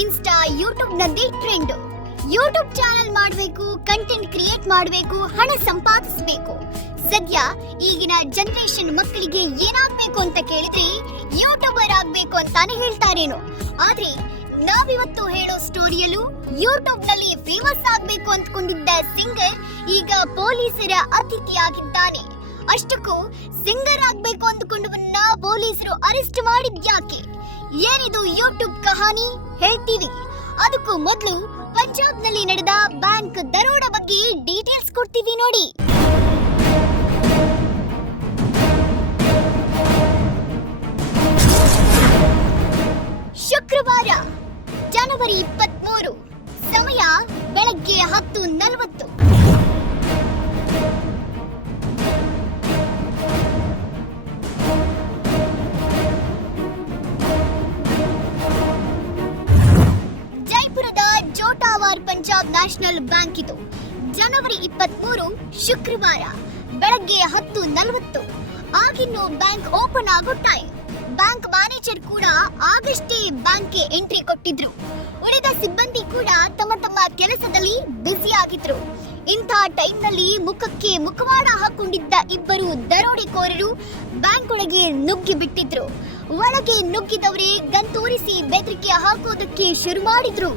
Insta ಯೂಟ್ಯೂಬ್ನಲ್ಲಿ trend YouTube channel ಮಾಡಬೇಕು content create ಮಾಡಬೇಕು, ಹಣ ಸಂಪಾದಿಸಬೇಕು. ಸದ್ಯ ಈಗಿನ ಜನರೇಷನ್ ಮಕ್ಕಳಿಗೆ ಏನಾಗಬೇಕು ಅಂತ ಕೇಳಿದ್ರೆ ಯೂಟ್ಯೂಬರ್ ಆಗಬೇಕು ಅಂತಾನೆ ಹೇಳ್ತಾರೇನೋ. ಆದ್ರೆ ನಾವಿವತ್ತು ಹೇಳೋ ಸ್ಟೋರಿಯಲ್ಲೂ ಯೂಟ್ಯೂಬ್ನಲ್ಲಿ ಫೇಮಸ್ ಆಗಬೇಕು ಅಂದ್ಕೊಂಡಿದ್ದ ಸಿಂಗರ್ ಈಗ ಪೊಲೀಸರ ಅತಿಥಿಯಾಗಿದ್ದಾನೆ. ಅಷ್ಟಕ್ಕೂ ಸಿಂಗರ್ ಆಗ್ಬೇಕು ಅಂದ್ಕೊಂಡವನ್ನ ಪೊಲೀಸರು ಅರೆಸ್ಟ್ ಮಾಡಿದ್ಯಾಕೆ ಏನಿದು ಯೂಟ್ಯೂಬ್ ಕಹಾನಿ ಹೇಳ್ತೀವಿ? ಅದಕ್ಕೂ ಮೊದಲು ಪಂಜಾಬ್ನಲ್ಲಿ ನಡೆದ ಬ್ಯಾಂಕ್ ದರೋಡ ಬಗ್ಗೆ ಡೀಟೇಲ್ಸ್ ಕೊಡ್ತೀವಿ ನೋಡಿ. ಇದು ಜನವರಿ ಇಪ್ಪತ್ಮೂರು, ಶುಕ್ರವಾರ, ಬೆಳಗ್ಗೆ ಹತ್ತು ನಲವತ್ತು. ಆಗಿನ್ನು ಬ್ಯಾಂಕ್ ಓಪನ್ ಆಗೋ ಟೈಮ್ ಬ್ಯಾಂಕ್ ಮ್ಯಾನೇಜರ್ ಕೂಡ ಆಗಷ್ಟೇ ಬ್ಯಾಂಕ್ಗೆ ಎಂಟ್ರಿ ಕೊಟ್ಟಿದ್ರು. ಉಳಿದ ಸಿಬ್ಬಂದಿ ಕೂಡ ತಮ್ಮ ತಮ್ಮ ಕೆಲಸದಲ್ಲಿ ಬ್ಯುಸಿ ಆಗಿದ್ರು. ಇಂಥ ಟೈಮ್ನಲ್ಲಿ ಮುಖಕ್ಕೆ ಮುಖವಾಡ ಹಾಕೊಂಡಿದ್ದ ಇಬ್ಬರು ದರೋಡೆಕೋರರು ಬ್ಯಾಂಕ್ ಒಳಗೆ ನುಗ್ಗಿ ಬಿಟ್ಟಿದ್ರು. ಒಳಗೆ ನುಗ್ಗಿದವರೇ ಗಂತೂರಿಸಿ ತೋರಿಸಿ ಬೆದರಿಕೆ ಹಾಕೋದಕ್ಕೆ ಶುರು ಮಾಡಿದ್ರು.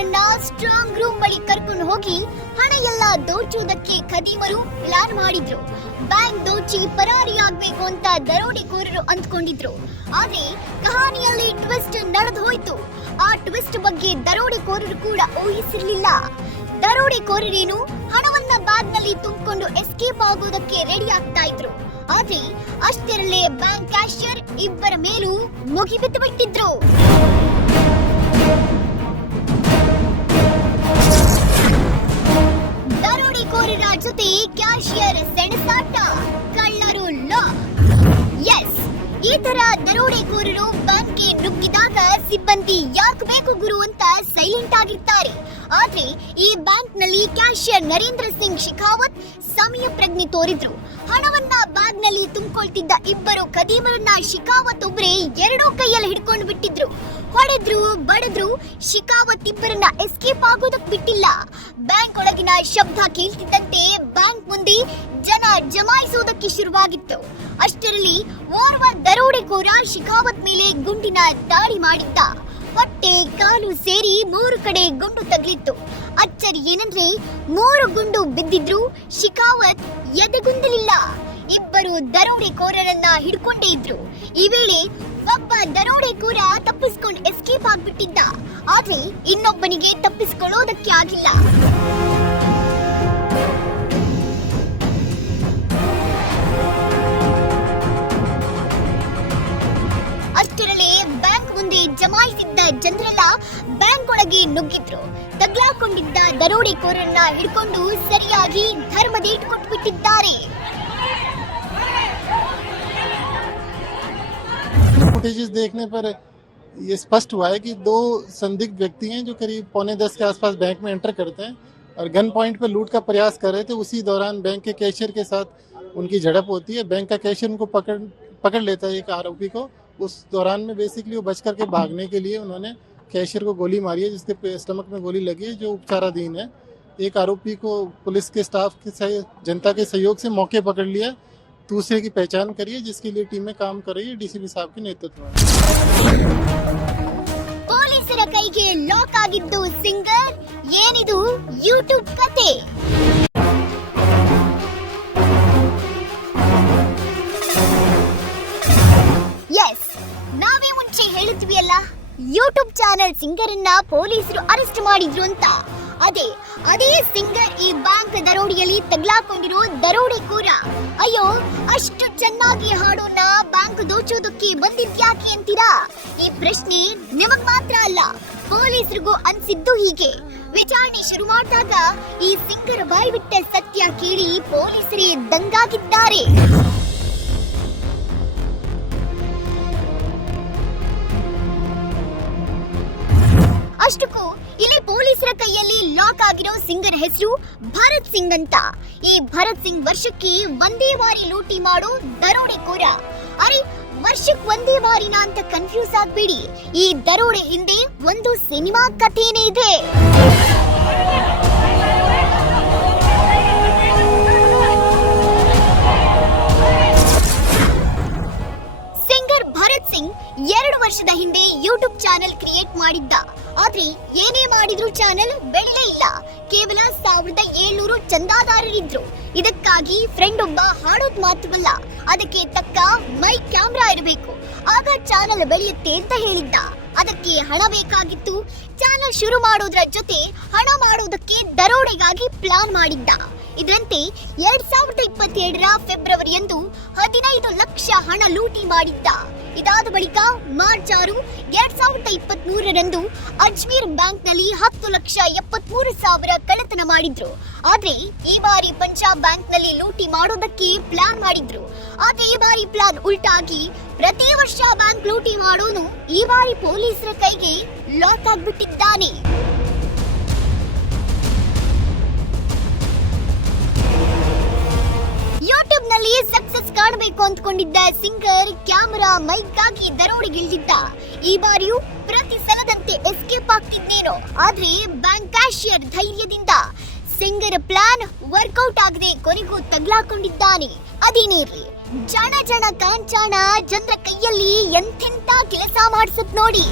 ಅನ್ನ ಸ್ಟ್ರಾಂಗ್ ರೂಮ್ ಬಳಿ ಕರ್ಕೊಂಡು ಹೋಗಿ ಹಣ ಎಲ್ಲ ದೋಚುವುದಕ್ಕೆ ಖದೀಮರು ಪ್ಲಾನ್ ಮಾಡಿದ್ರು. ಬ್ಯಾಂಕ್ ದೋಚಿ ಪರಾರಿಯಾಗಬೇಕು ಅಂತ ದರೋಡೆಕೋರರು ಅಂದ್ಕೊಂಡಿದ್ರು. ಆದ್ರೆ ಕಹಾನಿಯಲ್ಲಿ ಟ್ವಿಸ್ಟ್ ನಡೆದು ಹೋಯ್ತು ಆ ಟ್ವಿಸ್ಟ್ ಬಗ್ಗೆ ದರೋಡೆಕೋರರು ಕೂಡ ಊಹಿಸಿರ್ಲಿಲ್ಲ. ದರೋಡೆಕೋರರೇನು ಹಣವನ್ನ ಬ್ಯಾಗ್ನಲ್ಲಿ ತುಂಬಿಕೊಂಡು ಎಸ್ಕೇಪ್ ಆಗೋದಕ್ಕೆ ರೆಡಿ ಆಗ್ತಾ ಇದ್ರು. ಆದ್ರೆ ಅಷ್ಟರಲ್ಲೇ ಬ್ಯಾಂಕ್ ಕ್ಯಾಶಿಯರ್ ಇಬ್ಬರ ಮೇಲೂ ಮುಗಿಬಿದ್ದು ಬಿಟ್ಟಿದ್ರು ದರೋಡೆಕೋರರ ಜೊತೆ ಕ್ಯಾಶಿಯರ್ ಸೆಣಸಾಟ, ಕಳ್ಳರು ಲಾ. ಎಸ್ ಈ ತರ ದರೋಡೆಕೋರರು ಬ್ಯಾಂಕ್ಗೆ ನುಗ್ಗಿದಾಗ ಸಿಬ್ಬಂದಿ ಯಾಕೆ ಬೇಕು ಗುರು ಅಂತ ಸೈಲೆಂಟ್ ಆಗಿರ್ತಾರೆ. ಆದ್ರೆ ಈ ಬ್ಯಾಂಕ್ನಲ್ಲಿ ಕ್ಯಾಶಿಯರ್ ನರೇಂದ್ರ ಸಿಂಗ್ ಶಿಖಾವತ್ ಸಮಯ ಪ್ರಜ್ಞೆ ತೋರಿದ್ರು. ಹಣವನ್ನ ಬ್ಯಾಗ್ನಲ್ಲಿ ತುಂಬಿಕೊಳ್ತಿದ್ದ ಇಬ್ಬರು ಕದೀಮರನ್ನ ಶಿಖಾವತ್ ಒಬ್ರೇ ಎರಡೂ ಕೈಯಲ್ಲಿ ಹಿಡ್ಕೊಂಡು ಬಿಟ್ಟಿದ್ರು. ಹೊಡೆದ್ರು, ಬಡದ್ರು, ಶಿಖಾವತ್ ಇಬ್ಬರನ್ನ ಎಸ್ಕೇಪ್ ಆಗೋದಕ್ ಬಿಟ್ಟಿಲ್ಲ. ಬ್ಯಾಂಕ್ ಒಳಗಿನ ಶಬ್ದ ಕೇಳ್ತಿದ್ದಂತೆ ಬ್ಯಾಂಕ್ ಮುಂದೆ ಜನ ಜಮಾಯಿಸುವುದಕ್ಕೆ ಶುರುವಾಗಿತ್ತು. ಅಷ್ಟರಲ್ಲಿ ಓರ್ವ ದರೋಡೆಕೋರ ಶಿಖಾವತ್ ಮೇಲೆ ಗುಂಡಿನ ದಾಳಿ ಮಾಡಿದ್ದ. ಹೊಟ್ಟೆ ಕಾಲು ಸೇರಿ ಮೂರು ಕಡೆ ಗುಂಡು ತಗಲಿತ್ತು. ಅಚ್ಚರಿ ಏನಂದ್ರೆ ಮೂರು ಗುಂಡು ಬಿದ್ದಿದ್ರು ಶಿಖಾವತ್ ಎದೆಗುಂದಲಿಲ್ಲ. ಇಬ್ಬರು ದರೋಡೆಕೋರರನ್ನ ಹಿಡ್ಕೊಂಡೇ ಇದ್ರು. ಈ ವೇಳೆ ಒಬ್ಬ ದರೋಡೆಕೋರ ತಪ್ಪಿಸ್ಕೊಂಡು ಎಸ್ಕೇಪ್ ಆಗ್ಬಿಟ್ಟಿದ್ದ. ಆದ್ರೆ ಇನ್ನೊಬ್ಬನಿಗೆ ತಪ್ಪಿಸ್ಕೊಳ್ಳೋದಕ್ಕೆ ಆಗಿಲ್ಲ. ಅಷ್ಟರಲ್ಲೇ ಬ್ಯಾಂಕ್ ಮುಂದೆ ಜಮಾಯಿಸಿದ್ದ ಜನರೆಲ್ಲ ಬ್ಯಾಂಕ್ ಒಳಗೆ ನುಗ್ಗಿದ್ರು. ತಗ್ಲಾಕೊಂಡಿದ್ದ ದರೋಡೆಕೋರನ್ನ ಹಿಡ್ಕೊಂಡು ಸರಿಯಾಗಿ ಧರ್ಮದೇಟ್ ಕೊಟ್ಬಿಟ್ಟಿದ್ದಾರೆ फुटेजेस देखने पर ये स्पष्ट हुआ है कि दो संदिग्ध व्यक्ति हैं जो करीब पौने दस के आसपास बैंक में एंटर करते हैं और गन पॉइंट पर लूट का प्रयास कर रहे थे, उसी दौरान बैंक के कैशियर के साथ उनकी झड़प होती है। बैंक का कैशियर उनको पकड़ पकड़ लेता है एक आरोपी को। उस दौरान में बेसिकली वो बच करके भागने के लिए उन्होंने कैशियर को गोली मारी है, जिसके स्टमक में गोली लगी है, जो उपचाराधीन है। एक आरोपी को पुलिस के स्टाफ के जनता के सहयोग से मौके पकड़ लिया दूसरे की पहचान करी है जिसके लिए टीमें काम कर रही है डीसीपी साहब के नेतृत्व में ಪೊಲೀಸರ ಕೈಗೆ ಲಾಕ್ ಆಗಿದ್ದು ಸಿಂಗರ್ ಏನಿದು ಯೂಟ್ಯೂಬ್ ಕತೆ ಎಸ್ ನಾವೇ ಮುಂಚೆ ಹೇಳಿದ್ವಿ ಅಲ್ಲ ಯೂಟ್ಯೂಬ್ ಚಾನೆಲ್ ಸಿಂಗರ್ ಅನ್ನ ಪೊಲೀಸರು ಅರೆಸ್ಟ್ ಮಾಡಿದ್ರು ಅಂತ ಅದೇ ಅದೇ ಸಿಂಗರ್ ಈ ಬ್ಯಾಂಕ್ ದರೋಡೆಯಲ್ಲಿ ತಗ್ಲಾಕೊಂಡಿರೋ ದರೋಡೆಕೋರ ಅಯ್ಯೋ, ಅಷ್ಟು ಚೆನ್ನಾಗಿ ಹಾಡೋಣ ಬ್ಯಾಂಕ್ ದೋಚೋದಕ್ಕೆ ಬಂದಿದ್ಯಾಕೆ ಅಂತೀರಾ? ಈ ಪ್ರಶ್ನೆ ನಿಮಗ್ ಮಾತ್ರ ಅಲ್ಲ, ಪೊಲೀಸರಿಗೂ ಅನ್ಸಿದ್ದು ಹೀಗೆ. ವಿಚಾರಣೆ ಶುರು ಮಾಡಿದಾಗ ಈ ಸಿಂಗರ್ ಬಾಯಿ ಬಿಟ್ಟ ಸತ್ಯ ಕೇಳಿ ಪೊಲೀಸರೇ ದಂಗಾಗಿದ್ದಾರೆ. ಅಷ್ಟಕ್ಕೂ ಇಲ್ಲಿ ಪೊಲೀಸರ ಕೈಯಲ್ಲಿ ಲಾಕ್ ಆಗಿರೋ ಸಿಂಗರ್ ಹೆಸರು ಭರತ್ ಸಿಂಗ್ ಅಂತ. ಈ ಭರತ್ ಸಿಂಗ್ ವರ್ಷಕ್ಕೆ ಒಂದೇ ಬಾರಿ ಲೂಟಿ ಮಾಡೋ ದರೋಡೆಕೋರ ಅರೆ, ವರ್ಷಕ್ಕೆ ಒಂದೇ ಬಾರಿನಾ ಅಂತ ಕನ್ಫ್ಯೂಸ್ ಆಗ್ಬೇಡಿ. ಈ ದರೋಡೆ ಹಿಂದೆ ಒಂದು ಸಿನಿಮಾ ಕಥೆನೇ ಇದೆ. ಭರತ್ ಸಿಂಗ್ ಎರಡು ವರ್ಷದ ಹಿಂದೆ ಯೂಟ್ಯೂಬ್ ಚಾನೆಲ್ ಕ್ರಿಯೇಟ್ ಮಾಡಿದ್ದ. ಆದ್ರೆ ಏನೇ ಮಾಡಿದ್ರು ಚಾನೆಲ್ ಬೆಳ್ಳೇ ಇಲ್ಲ. ಕೇವಲ ಸಾವಿರದ ಏಳ್ನೂರು ಚಂದಾದಾರರಿದ್ರು. ಇದಕ್ಕಾಗಿ ಫ್ರೆಂಡ್ ಒಬ್ಬ ಹಾಡೋದ್ ಮಾತ್ರವಲ್ಲ, ಅದಕ್ಕೆ ತಕ್ಕ ಮೈ ಕ್ಯಾಮ್ರಾ ಇರಬೇಕು. ಆಗ ಚಾನೆಲ್ ಬೆಳೆಯುತ್ತೆ ಅಂತ ಹೇಳಿದ್ದ. ಅದಕ್ಕೆ ಹಣ ಬೇಕಾಗಿತ್ತು. ಚಾನೆಲ್ ಶುರು ಮಾಡೋದ್ರ ಜೊತೆ ಹಣ ಮಾಡೋದಕ್ಕೆ ದರೋಡೆಗಾಗಿ ಪ್ಲಾನ್ ಮಾಡಿದ್ದ. ಇದರಂತೆ ಎರಡ್ ಸಾವಿರದ ಇಪ್ಪತ್ತೆರಡರ ಫೆಬ್ರವರಿಯಂದು ಹದಿನೈದು ಲಕ್ಷ ಹಣ ಲೂಟಿ ಮಾಡಿದ್ದ. ಇದಾದ ಬಳಿಕ ಮಾರ್ಚ್ ಆರು ಎರಡ್ ಸಾವಿರದ ಇಪ್ಪತ್ತ್ ಮೂರರಂದು ಅಜ್ಮೀರ್ ಬ್ಯಾಂಕ್ನಲ್ಲಿ ಹತ್ತು ಲಕ್ಷ ಎಪ್ಪತ್ಮೂರು ಸಾವಿರ ಕಳ್ಳತನ ಮಾಡಿದ್ರು. ಆದ್ರೆ ಈ ಬಾರಿ ಪಂಜಾಬ್ ಬ್ಯಾಂಕ್ನಲ್ಲಿ ಲೂಟಿ ಮಾಡೋದಕ್ಕೆ ಪ್ಲಾನ್ ಮಾಡಿದ್ರು. ಆದ್ರೆ ಈ ಬಾರಿ ಪ್ಲಾನ್ ಉಲ್ಟಾಗಿ ಪ್ರತಿ ವರ್ಷ ಬ್ಯಾಂಕ್ ಲೂಟಿ ಮಾಡೋನು ಈ ಬಾರಿ ಪೊಲೀಸರ ಕೈಗೆ ಲಾಕ್ ಆಗ್ಬಿಟ್ಟಿದ್ದಾನೆ. ಅಂದ್ಕೊಂಡಿದ್ದ ಸಿಂಗರ್ ಕ್ಯಾಮರಾ ಮೈಕ್ ಆಗಿ ದರೋಡೆಗಿಳಿದಿದ್ದ ಈ ಬಾರಿಯೂ ಪ್ರತಿ ಸಲದಂತೆ ಎಸ್ಕೇಪ್ ಆಗ್ತಿದ್ದೇನೋ ಆದ್ರೆ ಬ್ಯಾಂಕ್ ಕ್ಯಾಶಿಯರ್ ಧೈರ್ಯದಿಂದ ಸಿಂಗರ್ ಪ್ಲಾನ್ ವರ್ಕೌಟ್ ಆಗದೆ ಕೊನೆಗೂ ತಗ್ಲಾಕೊಂಡಿದ್ದಾನೆ. ಅದೇನೇರ್ಲಿ, ಜನ ಜನ ಕಾಂಚಾಣ ಜನರ ಕೈಯಲ್ಲಿ ಎಂಥೆಂಥ ಕೆಲಸ ಮಾಡಿಸುತ್ತ ನೋಡಿ.